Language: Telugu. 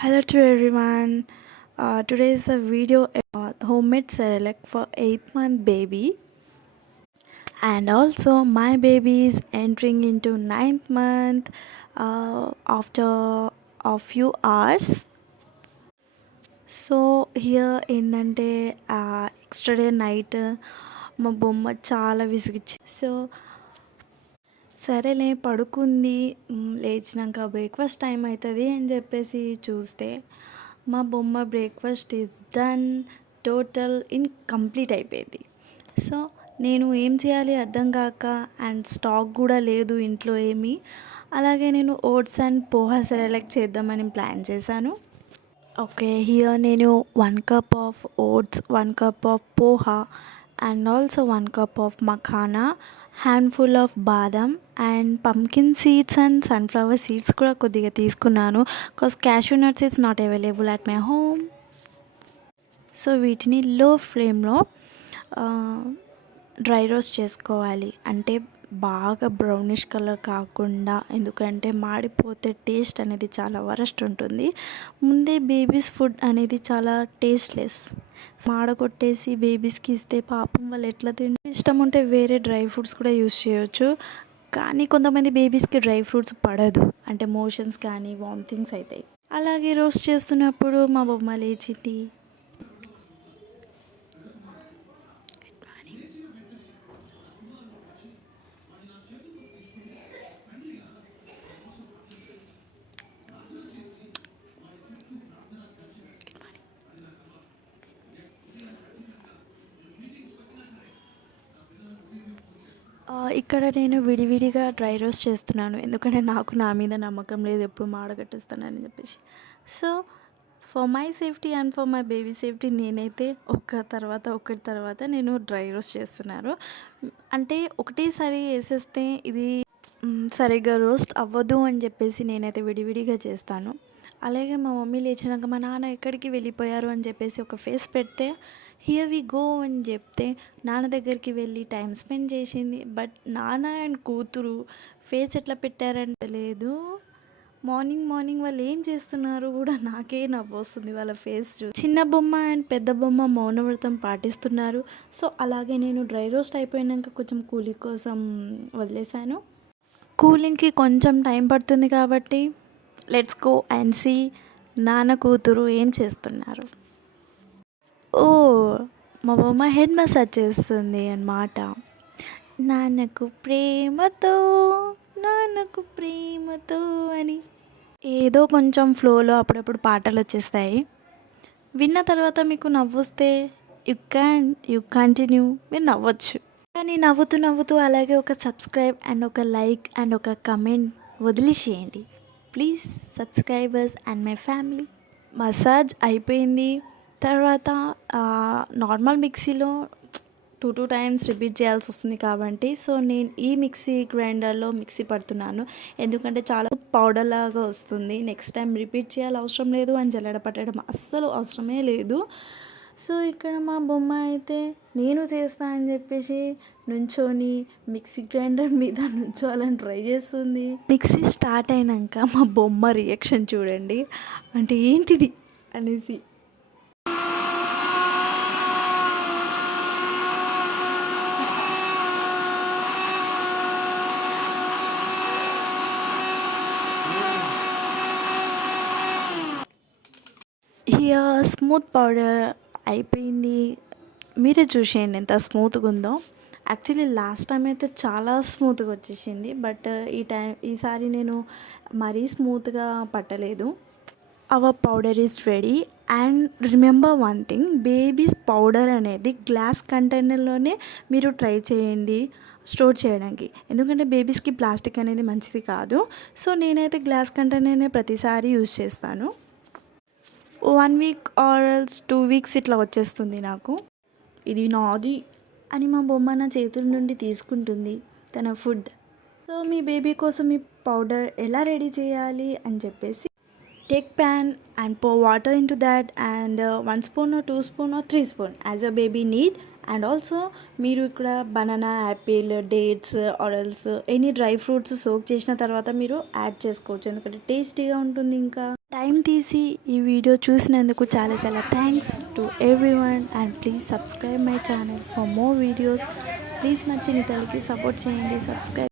Hello to everyone. Today is the video homemade Cerelac for 8-month baby, and also my baby is entering into ninth month after a few hours. So here ఏంటంటే ఎక్స్ట్రా డే నైట్ మా బొమ్మ చాలా విసిగిచ్చి సో సరేలే పడుకుంది. లేచినాక బ్రేక్ఫాస్ట్ టైం అవుతుంది అని చెప్పేసి చూస్తే మా బొమ్మ breakfast is done, total complete అయిపోయింది. సో నేను ఏం చేయాలి అర్థం కాక, అండ్ స్టాక్ కూడా లేదు ఇంట్లో ఏమీ. అలాగే నేను ఓట్స్ అండ్ పోహా సెలెక్ట్ చేద్దామని ప్లాన్ చేశాను. ఓకే, హియర్ నేను 1 cup of oats, 1 cup of poha and also 1 cup of makhana, handful of బాదం and pumpkin seeds and sunflower seeds కూడా కొద్దిగా తీసుకున్నాను. Because cashew nuts is not available at my home. So వీటిని లో ఫ్లేమ్లో డ్రై రోస్ట్ చేసుకోవాలి. అంటే బాగా బ్రౌనిష్ కలర్ కాకుండా, ఎందుకంటే మాడిపోతే టేస్ట్ అనేది చాలా వరస్ట్ ఉంటుంది. ముందే బేబీస్ ఫుడ్ అనేది చాలా టేస్ట్లెస్. మాడకొట్టేసి బేబీస్కి ఇస్తే పాపం వాళ్ళు ఎట్లా ఇష్టం ఉంటే వేరే డ్రై ఫ్రూట్స్ కూడా యూస్ చేయొచ్చు. కానీ కొంతమంది బేబీస్కి డ్రై ఫ్రూట్స్ పడదు, అంటే మోషన్స్ కానీ వామిటింగ్స్ అవుతాయి. అలాగే రోస్ట్ చేస్తున్నప్పుడు మా బొమ్మ లేచింది. ఇక్కడ నేను విడివిడిగా డ్రై రోస్ట్ చేస్తున్నాను, ఎందుకంటే నాకు నా మీద నమ్మకం లేదు, ఎప్పుడు మాడగట్టేస్తానని చెప్పేసి. So for my safety and for my baby safety నేనైతే ఒకటి తర్వాత నేను డ్రై రోస్ట్ చేస్తున్నాను. అంటే ఒకటేసారి వేసేస్తే ఇది సరిగ్గా రోస్ట్ అవ్వదు అని చెప్పేసి నేనైతే విడివిడిగా చేస్తాను. అలాగే మా మమ్మీ లేచినాక మా నాన్న ఎక్కడికి వెళ్ళిపోయారు అని చెప్పేసి ఒక ఫేస్ పెడితే హియర్ వి గో అని చెప్తే నాన్న దగ్గరికి వెళ్ళి టైం స్పెండ్ చేసింది. బట్ నాన్న అండ్ కూతురు ఫేస్ ఎట్లా పెట్టారంటే లేదు. మార్నింగ్ వాళ్ళు ఏం చేస్తున్నారు కూడా నాకే నవ్వు వస్తుంది వాళ్ళ ఫేస్. చిన్న బొమ్మ అండ్ పెద్ద బొమ్మ మౌనవ్రతం పాటిస్తున్నారు. సో అలాగే నేను డ్రై రోస్ట్ అయిపోయినాక కొంచెం కూలింగ్ కోసం వదిలేశాను. కూలింగ్కి కొంచెం టైం పడుతుంది కాబట్టి లెట్స్ గో అండ్ సీ నాన్న కూతురు ఏం చేస్తున్నారు. ఓ, మా బొమ్మ హెడ్ మసాజ్ చేస్తుంది అన్నమాట. నాన్నకు ప్రేమతో అని ఏదో కొంచెం ఫ్లోలో అప్పుడప్పుడు పాటలు వచ్చేస్తాయి. విన్న తర్వాత మీకు నవ్వొస్తే యు కంటిన్యూ, మీరు నవ్వచ్చు. కానీ నవ్వుతూ అలాగే ఒక సబ్స్క్రైబ్ అండ్ ఒక లైక్ అండ్ ఒక కమెంట్ వదిలేసేయండి please, subscribers and my family. Massage అయిపోయింది. తర్వాత నార్మల్ మిక్సీలో 2 times రిపీట్ చేయాల్సి వస్తుంది కాబట్టి సో నేను ఈ మిక్సీ గ్రైండర్లో మిక్సీ పడుతున్నాను, ఎందుకంటే చాలా పౌడర్ లాగా వస్తుంది. నెక్స్ట్ టైం రిపీట్ చేయాలి అవసరం లేదు, అని జల్లెడ పట్టడం అస్సలు అవసరమే లేదు. సో ఇక్కడ మా బొమ్మ అయితే నేను చేస్తా అని చెప్పేసి నుంచొని మిక్సీ గ్రైండర్ మీద నుంచోవాలని ట్రై చేస్తుంది. మిక్సీ స్టార్ట్ అయినాక మా బొమ్మ రియాక్షన్ చూడండి, అంటే ఏంటిది అనేసి. హియర్ స్మూత్ పౌడర్ అయిపోయింది. మీరే చూసేయండి ఎంత స్మూత్గా ఉందో. యాక్చువల్లీ లాస్ట్ టైం అయితే చాలా స్మూత్గా వచ్చేసింది, బట్ ఈసారి నేను మరీ స్మూత్గా పట్టలేదు. Our powder is ready. And remember one thing, babies powder అనేది గ్లాస్ కంటైనర్లోనే మీరు ట్రై చేయండి స్టోర్ చేయడానికి, ఎందుకంటే బేబీస్కి ప్లాస్టిక్ అనేది మంచిది కాదు. సో నేనైతే గ్లాస్ కంటైనర్నే ప్రతిసారి యూజ్ చేస్తాను. 1 week ఆర్ ఎల్స్ 2 weeks ఇట్లా వచ్చేస్తుంది నాకు. ఇది నాది అని మా బొమ్మ నా చేతుల నుండి తీసుకుంటుంది తన ఫుడ్. సో మీ బేబీ కోసం ఈ పౌడర్ ఎలా రెడీ చేయాలి అని చెప్పేసి, take pan and pour water into that, and 1 spoon or 2 spoon or 3 spoon as your baby need, and also మీరు ఇక్కడ banana, Apple, dates or else any dry fruits soak చేసిన తర్వాత మీరు యాడ్ చేసుకోవచ్చు, ఎందుకంటే టేస్టీగా ఉంటుంది. ఇంకా టైం తీసి ఈ వీడియో చూసినందుకు చాలా చాలా thanks to everyone and please subscribe my channel for more videos. Please మా చిన్ని తల్లికి సపోర్ట్ చేయండి, సబ్స్క్రైబ్